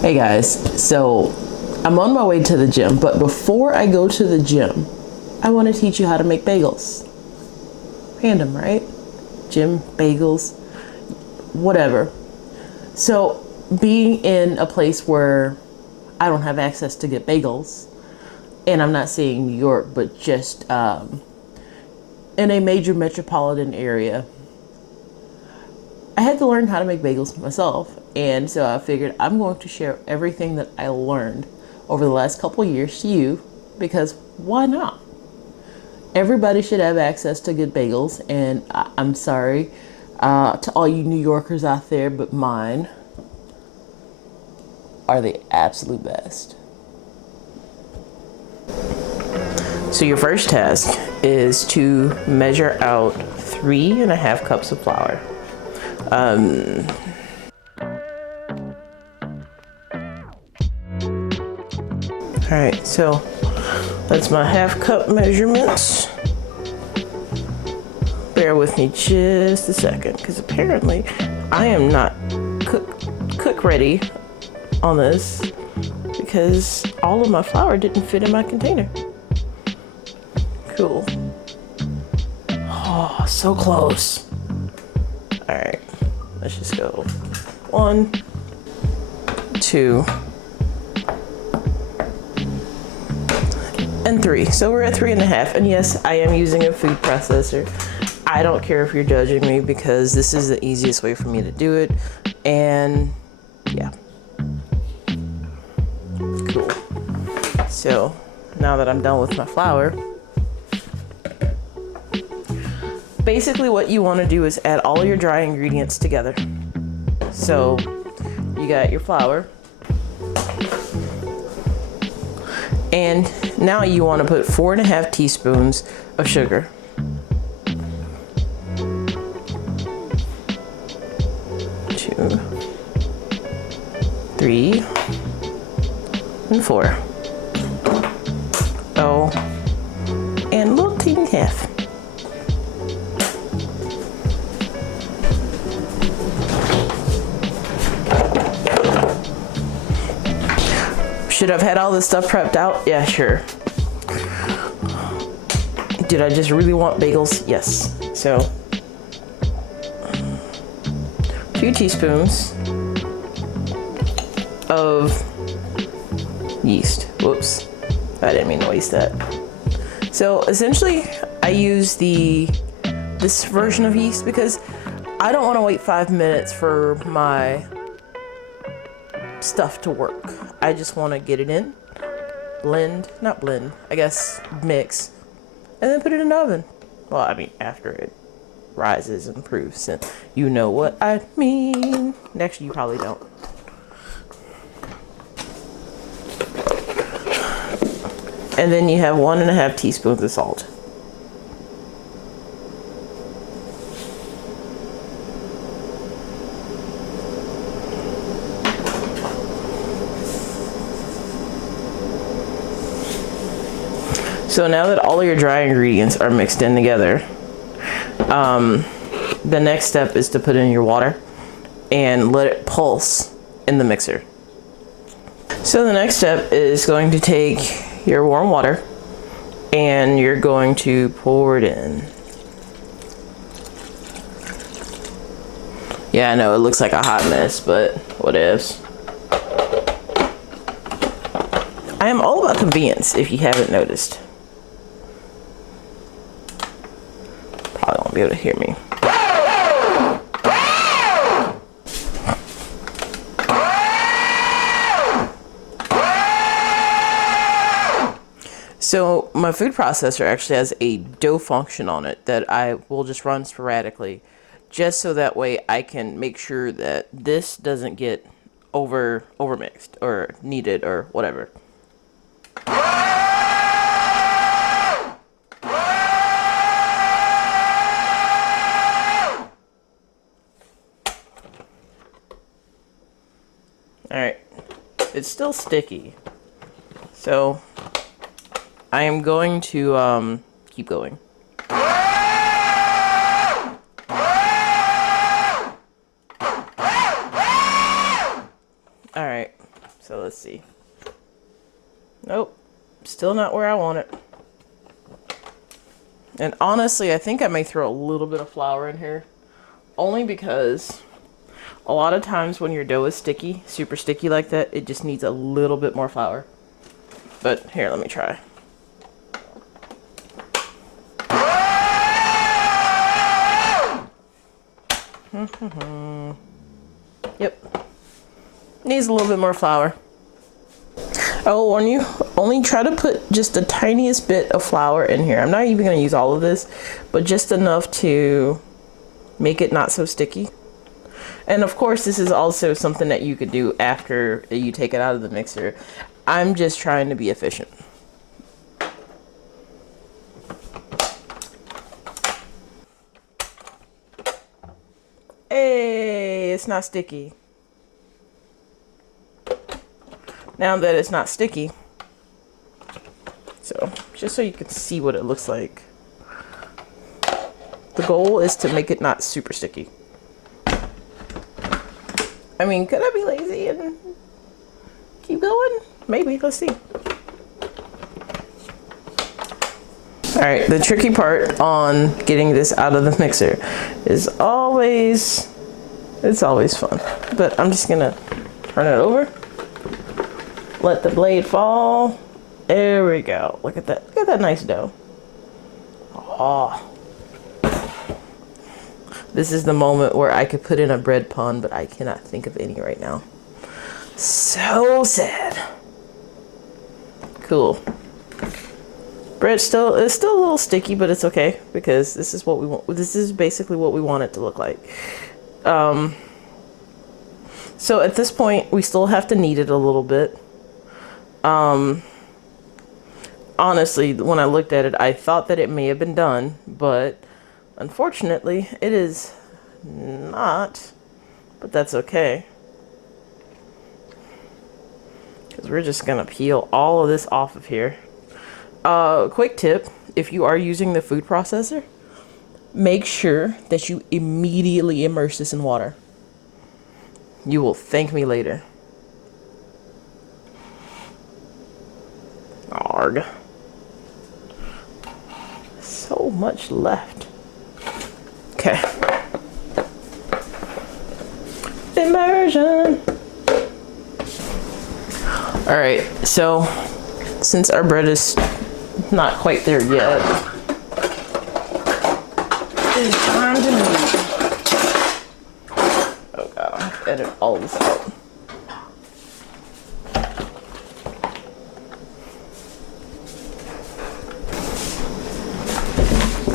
Hey guys, so I'm on my way to the gym, but before I go to the gym, I want to teach you how to make bagels. Random, right? Gym, bagels, whatever. So, being in a place where I don't have access to get bagels, and I'm not saying New York, but just in a major metropolitan area, I had to learn how to make bagels myself. And so I figured I'm going to share everything that I learned over the last couple of years to you, because why not? Everybody should have access to good bagels. And I'm sorry to all you New Yorkers out there, but mine are the absolute best. So your first task is to measure out 3.5 cups of flour. All right, so that's my half cup measurements. Bear with me just a second, because apparently I am not cook ready on this, because all of my flour didn't fit in my container. Cool. Oh, so close. All right, let's just go 1, 2, and 3. So we're at 3.5. And yes, I am using a food processor. I don't care if you're judging me, because this is the easiest way for me to do it. And yeah. Cool. So now that I'm done with my flour, basically what you want to do is add all your dry ingredients together. So you got your flour, and now you want to put 4.5 teaspoons of sugar. 2, 3, and 4. Oh, and a little teeny half. Should I've had all this stuff prepped out? Yeah, sure. Did I just really want bagels? Yes. So, 2 teaspoons of yeast. Whoops. I didn't mean to waste that. So essentially, I use this version of yeast because I don't want to wait 5 minutes for my stuff to work. I just want to get it in, mix, and then put it in the oven. Well, I mean, after it rises and proofs, and you know what I mean. Actually, you probably don't. And then you have 1.5 teaspoons of salt. So now that all of your dry ingredients are mixed in together, the next step is to put in your water and let it pulse in the mixer. So the next step is going to take your warm water and you're going to pour it in. Yeah, I know it looks like a hot mess, but whatevs. I am all about convenience, if you haven't noticed. Probably won't be able to hear me. So my food processor actually has a dough function on it that I will just run sporadically, just so that way I can make sure that this doesn't get overmixed or kneaded or whatever. Alright, it's still sticky, so I am going to keep going. Alright, So let's see. Nope, still not where I want it. And honestly, I think I may throw a little bit of flour in here, only because a lot of times when your dough is sticky, super sticky like that, it just needs a little bit more flour. But here, let me try. Yep. Needs a little bit more flour. I will warn you, only try to put just the tiniest bit of flour in here. I'm not even going to use all of this, but just enough to make it not so sticky. And of course, this is also something that you could do after you take it out of the mixer. I'm just trying to be efficient. Hey, it's not sticky. Now that it's not sticky, so just so you can see what it looks like. The goal is to make it not super sticky. I mean, could I be lazy and keep going? Maybe, let's see. All right, the tricky part on getting this out of the mixer is it's always fun. But I'm just gonna turn it over. Let the blade fall. There we go. Look at that. Look at that nice dough. Oh. This is the moment where I could put in a bread pun, but I cannot think of any right now. So sad. Cool. Bread is still a little sticky, but it's okay because this is what we want. This is basically what we want it to look like. So at this point, we still have to knead it a little bit. Honestly, when I looked at it, I thought that it may have been done, but unfortunately, it is not, but that's okay. Because we're just gonna peel all of this off of here. Quick tip, if you are using the food processor, make sure that you immediately immerse this in water. You will thank me later. Arg. So much left. Okay. Immersion. All right, so since our bread is not quite there yet, it's time to knead. Oh god, edit all this out.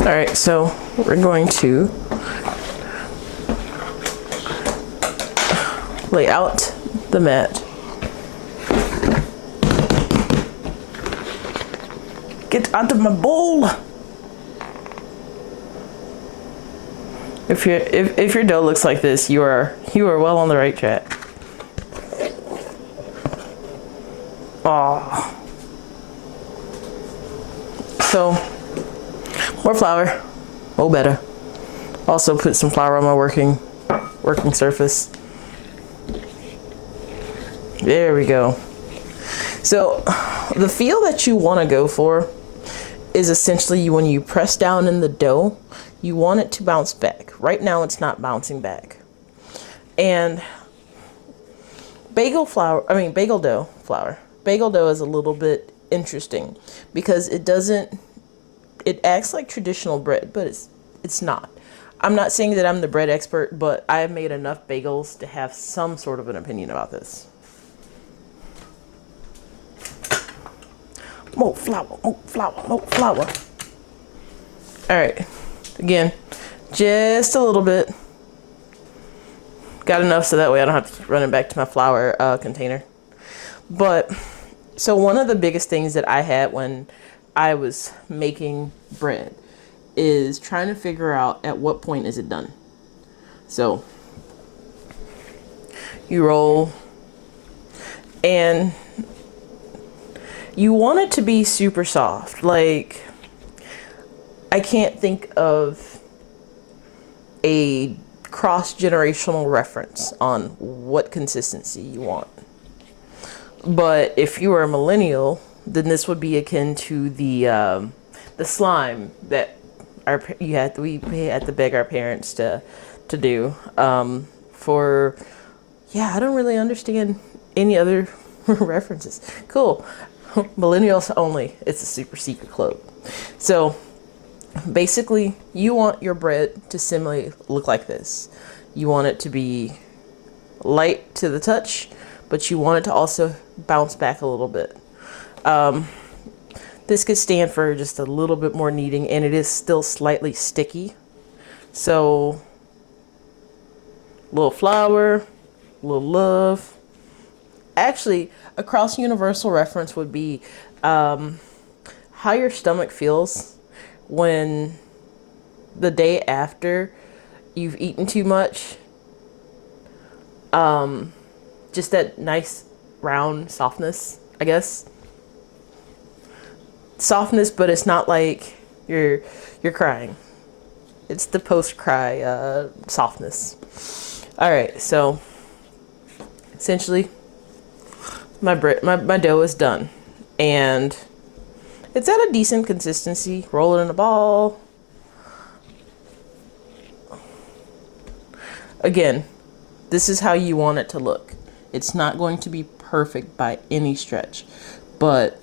All right, so we're going to lay out the mat. Get out of my bowl. If your dough looks like this, you are well on the right track. Oh. So more flour, oh better. Also put some flour on my working surface. There we go. So the feel that you want to go for is essentially when you press down in the dough, you want it to bounce back. Right now it's not bouncing back. And bagel dough flour. Bagel dough is a little bit interesting because it acts like traditional bread, but it's not. I'm not saying that I'm the bread expert, but I've made enough bagels to have some sort of an opinion about this. More flour, more flour, more flour. All right, again, just a little bit. Got enough so that way I don't have to keep running back to my flour container. But, so one of the biggest things that I had when I was making bread is trying to figure out at what point is it done. So you roll and you want it to be super soft. Like, I can't think of a cross-generational reference on what consistency you want. But if you were a millennial, then this would be akin to the slime that we had to beg our parents to do. For yeah, I don't really understand any other references. Cool. Millennials only. It's a super secret club. So basically, you want your bread to similarly look like this. You want it to be light to the touch, but you want it to also bounce back a little bit. This could stand for just a little bit more kneading, and it is still slightly sticky. So, a little flour, a little love. Actually, a cross universal reference would be how your stomach feels when the day after you've eaten too much. Just that nice round softness, I guess. Softness, but it's not like you're crying. It's the post-cry softness. All right, so essentially, my dough is done, and it's at a decent consistency. Roll it in a ball. Again, this is how you want it to look. It's not going to be perfect by any stretch, but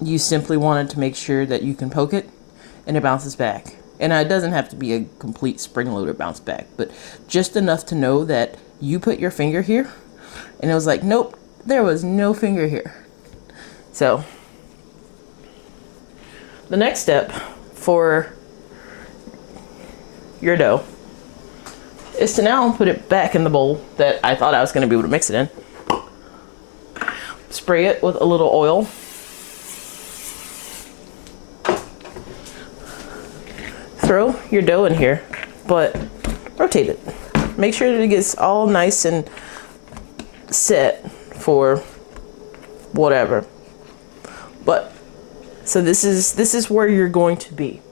you simply wanted to make sure that you can poke it and it bounces back. And it doesn't have to be a complete spring loader bounce back, but just enough to know that you put your finger here and it was like, nope, there was no finger here. So the next step for your dough is to now put it back in the bowl that I thought I was going to be able to mix it in. Spray it with a little oil. Throw your dough in here, but rotate it. Make sure that it gets all nice and set for whatever. But so this is where you're going to be.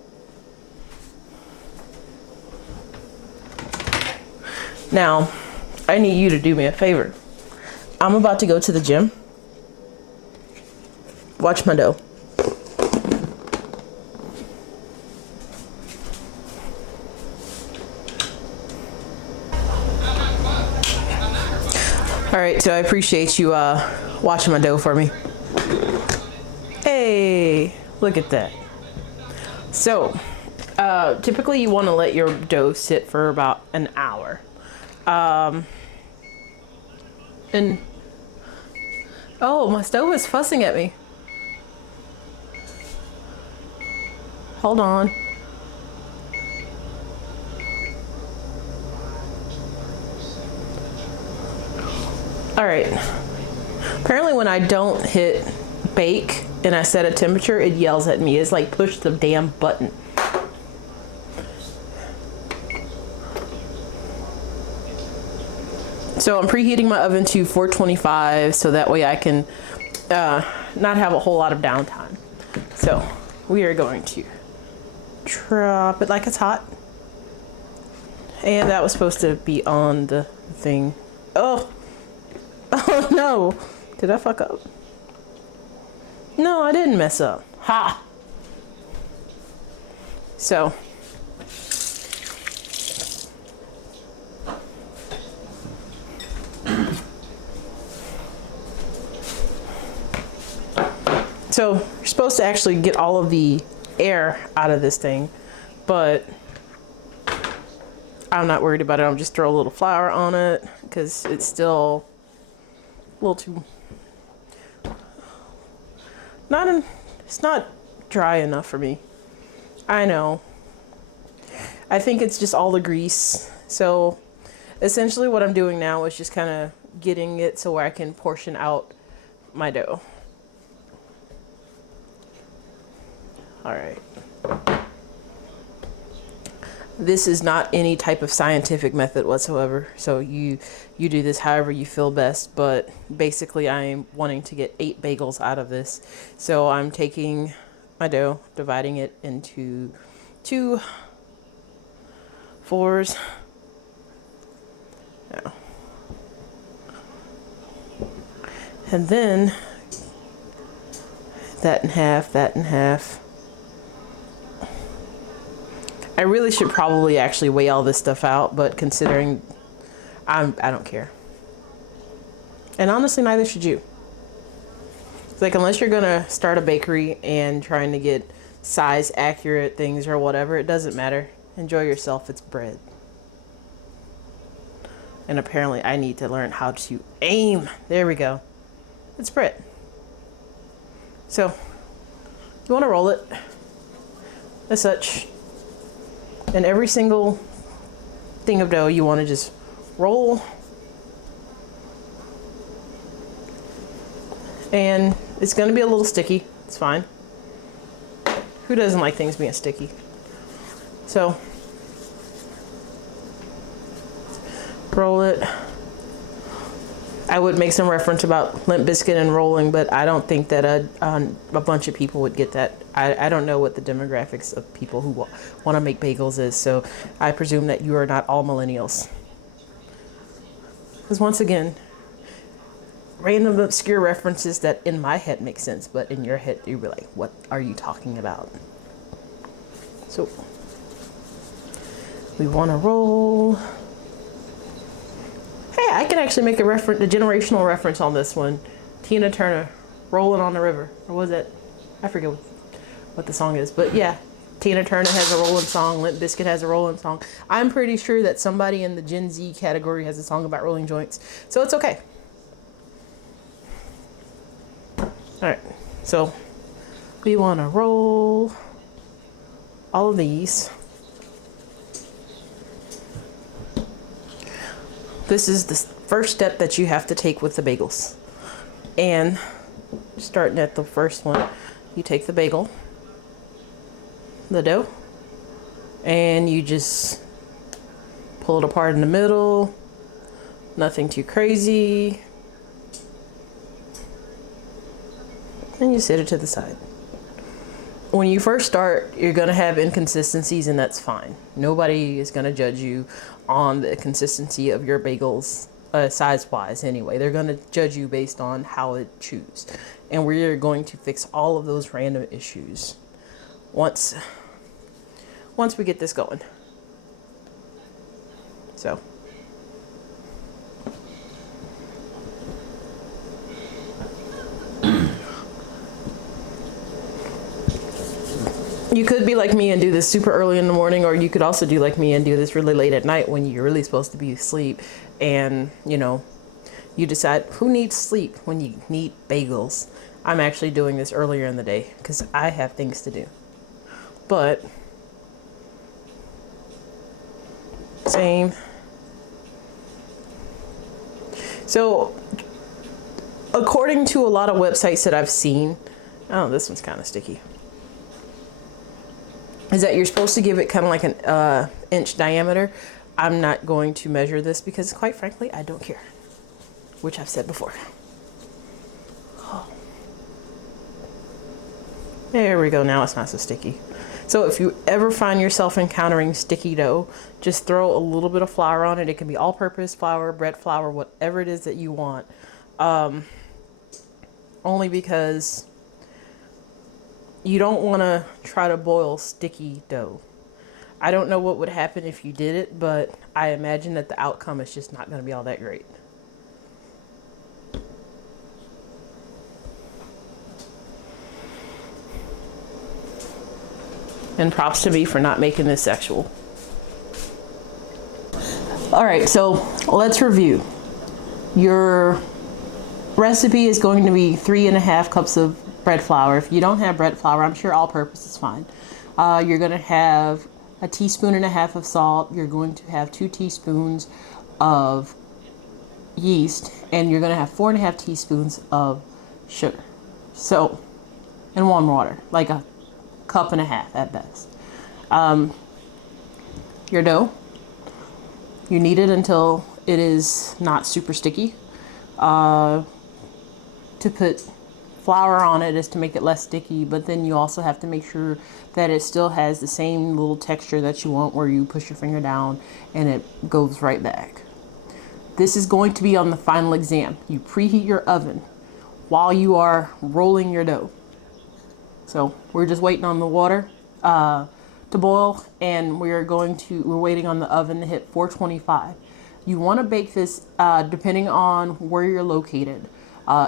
Now, I need you to do me a favor. I'm about to go to the gym. Watch my dough. All right, so I appreciate you watching my dough for me. Hey, look at that. So, typically you want to let your dough sit for about an hour. And oh, my stove is fussing at me. Hold on. All right. Apparently when I don't hit bake and I set a temperature, it yells at me. It's like, push the damn button. So I'm preheating my oven to 425 so that way I can not have a whole lot of downtime. So we are going to drop it like it's hot. And that was supposed to be on the thing. Oh, oh no. Did I fuck up? No, I didn't mess up. Ha! So you're supposed to actually get all of the air out of this thing, but I'm not worried about it. I'll just throw a little flour on it because it's still a little too it's not dry enough for me. I know. I think it's just all the grease. So essentially what I'm doing now is just kind of getting it so where I can portion out my dough. All right. This is not any type of scientific method whatsoever. So you do this however you feel best, but basically I'm wanting to get 8 bagels out of this. So I'm taking my dough, dividing it into 2 4s. No. And then that in half, that in half. I really should probably actually weigh all this stuff out, but considering I don't care. And honestly, neither should you. It's like, unless you're gonna start a bakery and trying to get size accurate things or whatever, it doesn't matter. Enjoy yourself, it's bread. And apparently I need to learn how to aim. There we go. It's bread. So you want to roll it as such. And every single thing of dough you want to just roll. And it's going to be a little sticky. It's fine. Who doesn't like things being sticky? So roll it. I would make some reference about Limp Bizkit and rolling, but I don't think that a bunch of people would get that. I don't know what the demographics of people who want to make bagels is, so I presume that you are not all millennials. Because once again, random obscure references that in my head make sense, but in your head you'll be like, what are you talking about? So we want to roll. Hey, I can actually make a generational reference on this one. Tina Turner, Rolling on the River. Or was it? I forget what the song is. But yeah, Tina Turner has a rolling song. Limp Bizkit has a rolling song. I'm pretty sure that somebody in the Gen Z category has a song about rolling joints. So it's okay. Alright, so we want to roll all of these. This is the first step that you have to take with the bagels. And starting at the first one, you take the bagel, the dough, and you just pull it apart in the middle. Nothing too crazy. And you set it to the side. When you first start, you're going to have inconsistencies, and that's fine. Nobody is going to judge you on the consistency of your bagels, size-wise anyway. They're going to judge you based on how it chews. And we're going to fix all of those random issues once we get this going. So. You could be like me and do this super early in the morning, or you could also do like me and do this really late at night when you're really supposed to be asleep. And, you know, you decide who needs sleep when you need bagels. I'm actually doing this earlier in the day because I have things to do. But, same. So, according to a lot of websites that I've seen, oh, this one's kind of sticky, is that you're supposed to give it kind of like an inch diameter. I'm not going to measure this because, quite frankly, I don't care, which I've said before. Oh. There we go. Now it's not so sticky. So if you ever find yourself encountering sticky dough, just throw a little bit of flour on it. It can be all-purpose flour, bread flour, whatever it is that you want. Only because you don't want to try to boil sticky dough. I don't know what would happen if you did it, but I imagine that the outcome is just not going to be all that great. And props to me for not making this sexual. All right, so let's review. Your recipe is going to be 3.5 cups of bread flour. If you don't have bread flour, I'm sure all-purpose is fine. You're going to have 1.5 teaspoons of salt. You're going to have 2 teaspoons of yeast, and you're going to have 4.5 teaspoons of sugar. So, and warm water, like 1.5 cups at best. Your dough, you knead it until it is not super sticky. To put flour on it is to make it less sticky, but then you also have to make sure that it still has the same little texture that you want, where you push your finger down and it goes right back. This is going to be on the final exam. You preheat your oven while you are rolling your dough. So we're just waiting on the water to boil, and we're waiting on the oven to hit 425. You want to bake this depending on where you're located.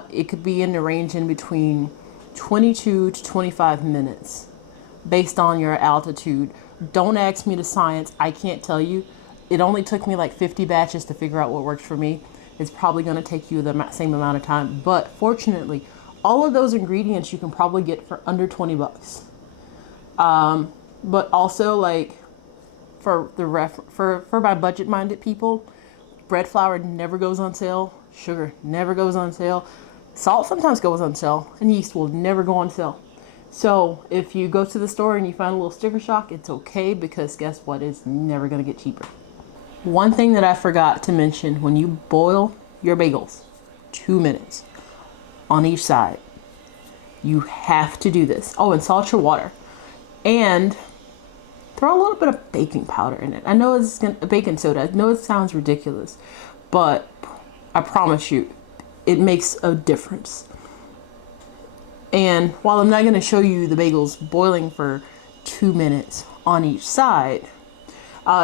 It could be in the range in between 22 to 25 minutes based on your altitude. Don't ask me the science. I can't tell you. It only took me like 50 batches to figure out what works for me. It's probably going to take you the same amount of time. But fortunately, all of those ingredients you can probably get for under 20 bucks. But also, like, for my budget-minded people, bread flour never goes on sale. Sugar never goes on sale. Salt sometimes goes on sale, and yeast will never go on sale. So if you go to the store and you find a little sticker shock, it's okay, because guess what? It's never going to get cheaper. One thing that I forgot to mention, when you boil your bagels, 2 minutes on each side. You have to do this. Oh, and salt your water. And throw a little bit of baking powder in it. I know it's baking soda. I know it sounds ridiculous, but I promise you, it makes a difference. And while I'm not going to show you the bagels boiling for 2 minutes on each side,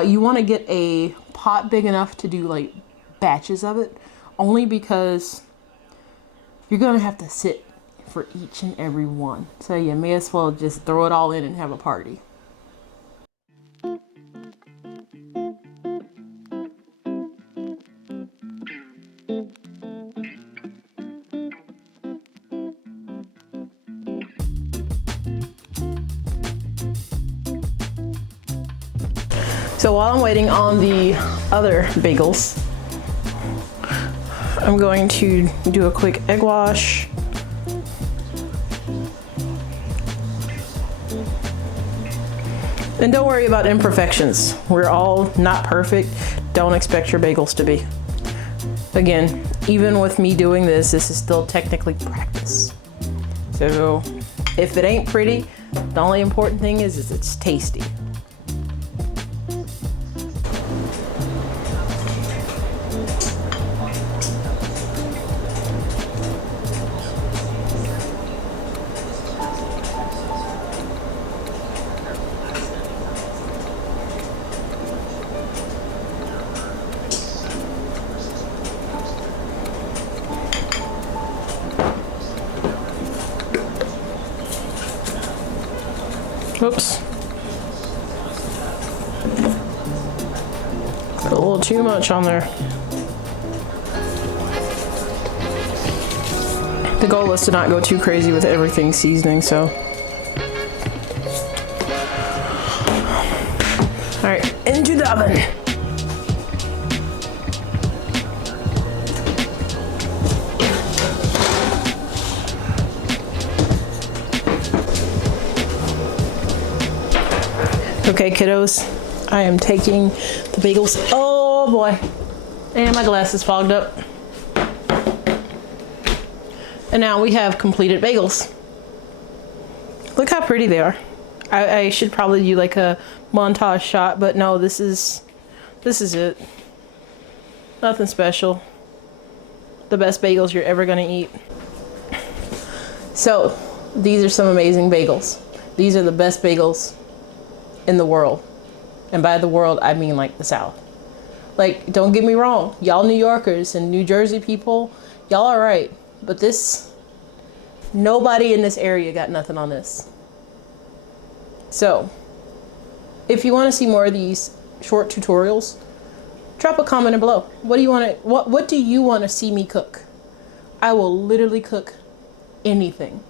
you want to get a pot big enough to do like batches of it, only because you're going to have to sit for each and every one. So you may as well just throw it all in and have a party. So while I'm waiting on the other bagels, I'm going to do a quick egg wash. And don't worry about imperfections. We're all not perfect. Don't expect your bagels to be. Again, even with me doing this is still technically practice. So if it ain't pretty, the only important thing is it's tasty. Oops. Put a little too much on there. The goal is to not go too crazy with everything seasoning, so. All right, into the oven. Okay, kiddos, I am taking the bagels. Oh boy, and my glass is fogged up. And now we have completed bagels. Look how pretty they are. I should probably do like a montage shot, but no, this is it. Nothing special. The best bagels you're ever gonna eat. So, these are some amazing bagels. These are the best bagels in the world. And by the world, I mean like the South. Like, don't get me wrong, y'all New Yorkers and New Jersey people, y'all are right. But nobody in this area got nothing on this. So, if you want to see more of these short tutorials, drop a comment below. What do you want to see me cook? I will literally cook anything.